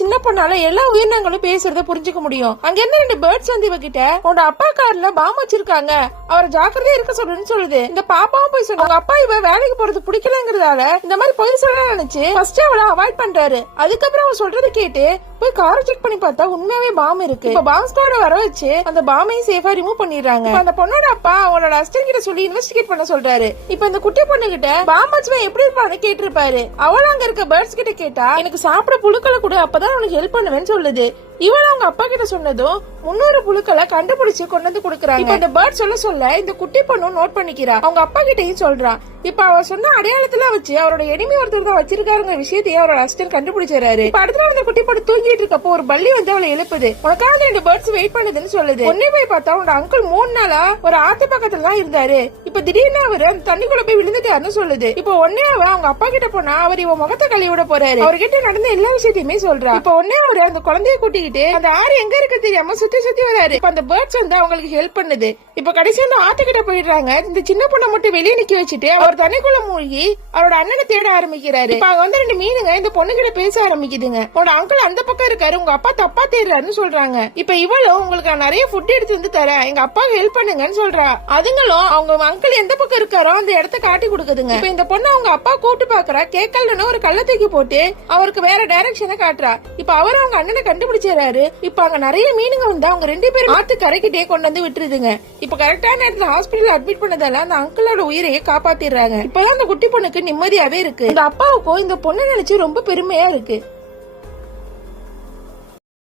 சின்ன பொண்ணால எல்லா உயிரினங்களும் பேசுறத புரிஞ்சுக்க முடியும். அங்க என்ன 2 பேர்ட்ஸ் வந்து இவகிட்ட உன்னோட அப்பா கார்ல பாம் வச்சிருக்காங்க, அவரை ஜாக்கிரதையா இருக்க சொல்றேன்னு சொல்லுது. இந்த பாப்பாவும் போய் சொன்னாங்க அப்பா இவ வேலைக்கு போறது பிடிக்கலங்கிறதால இந்த மாதிரி பொய் சொல்ல நினைச்சு ஃபர்ஸ்ட் அவளை அவாய்ட் பண்றாரு. அதுக்கப்புறம் அவ சொல்றது கேட்டு போய் காரை செக் பண்ணி பார்த்தா உண்மையாவே பாம் இருக்கு. இப்ப பாம் ஸ்குவாட வர வச்சு அந்த பாமையும் சேஃபா ரிமூவ் பண்ணிடுறாங்க. அந்த பொண்ணோட அப்பா அவளோட அசிஸ்டன்ட் கிட்ட சொல்லி இன்வெஸ்டிகேட் பண்ண சொல்றாரு. இப்ப இந்த குட்டி பொண்ணு கிட்ட பாம் வச்சுவன் எப்படி இருப்பான்னு கேட்டிருப்பாரு. அவள் அங்க இருக்க பேர்ட்ஸ் கிட்ட கேட்டா எனக்கு சாப்பிட புழுக்களை கூட அப்பதான் உனக்கு ஹெல்ப் பண்ணுவேன்னு சொல்லுது. இவன் அவங்க அப்பா கிட்ட சொன்னதும் 300 புழுக்களை கண்டுபிடிச்சு கொண்டு வந்து கொடுக்கறாங்க. இந்த பேர்ட் சொல்ல இந்த குட்டி பொண்ணு நோட் பண்ணிக்கிறா. அவங்க அப்பா கிட்டையும் சொல்றான். இப்ப அவ சொன்ன அடையாளத்துல வச்சு அவரோட எனிமி ஒருத்தர் தான் வச்சிருக்காருங்க விஷயத்தையே அவரோட அசிஸ்டன்ட் கண்டுபிடிச்சாரு. இப்ப அடுத்த நாள் அந்த குட்டி பொண்ணு தூங்கிட்டு இருக்கப்போ ஒரு பள்ளி வந்து அவளை எழுப்புது. உனக்காக 2 பேர்ட்ஸ் வெயிட் பண்ணுதுன்னு சொல்லுது. உடனே போய் பார்த்தா உன்னோட அங்கிள் 3 நாளா ஒரு ஆத்து பக்கத்துல தான் இருந்தாரு. இப்ப திடீர்னு அவரு அந்த தண்ணிக்குள்ள போய் விழுந்துட்டாருன்னு சொல்லுது. இப்ப உடனே அவ அவங்க அப்பா கிட்ட போனா அவர் இவன் முகத்தை கழுவி விட போறாரு. அவர்கிட்ட நடந்த எல்லா விஷயத்தையுமே சொல்றா. இப்ப உடனே அவரு அந்த குழந்தைய கூட்டிக்கிட்டு அந்த ஆறு எங்க இருக்கு தெரியாம சுத்தி சுத்தி வராரு. இப்ப அந்த பேர்ட்ஸ் வந்து அவங்களுக்கு ஹெல்ப் பண்ணுது. இப்ப கடைசி அந்த ஆத்துக்கிட்ட போயிடுறாங்க. இந்த சின்ன பொண்ணை மட்டும் வெளியே நிக்க வச்சுட்டு அவர் தண்ணிக்குள்ள மூழ்கி அவரோட அண்ணனை தேட ஆரம்பிக்கிறாரு. இப்ப அங்க வந்து 2 மீனுங்க இந்த பொண்ணு கிட்ட பேச ஆரம்பிக்குதுங்க. உங்களோட அங்கிள் அந்த பக்கம் இருக்காரு, உங்க அப்பா தப்பா தேடுறாருன்னு சொல்றாங்க. இப்ப இவளும் உங்களுக்கு நான் நிறைய ஃபுட் எடுத்து வந்து தரேன், எங்க அப்பா ஹெல்ப் பண்ணுங்கன்னு சொல்றா. அதுங்களும் அவங்க அங்கிள் எந்த பக்கம் இருக்காரோ அந்த இடத்த காட்டி கொடுக்குதுங்க. இப்ப இந்த பொண்ணு அவங்க அப்பா கூப்பிட்டு பாக்குறா. கேக்கலன்னு ஒரு கள்ள தூக்கி போட்டு அவருக்கு வேற டைரக்ஷனை காட்டுறா. இப்ப அவர் அவங்க அண்ணனை கண்டுபிடிச்சாரு. இப்ப அங்க நிறைய மீனுங்க வந்து அவங்க 2 பேரும் ஆத்து கரைக்கிட்டே கொண்டு வந்து விட்டுருதுங்க. இப்ப கரெக்டான நேரத்துல ஹாஸ்பிட்டல் அட்மிட் பண்ணதால அந்த அங்கிளோட உயிரையே காப்பாத்திடுறாங்க. இப்பதான் அந்த குட்டி பொண்ணுக்கு நிம்மதியாவே இருக்கு. இந்த அப்பாவுக்கும் இந்த பொண்ணு நினைச்சு ரொம்ப பெருமையா இருக்கு.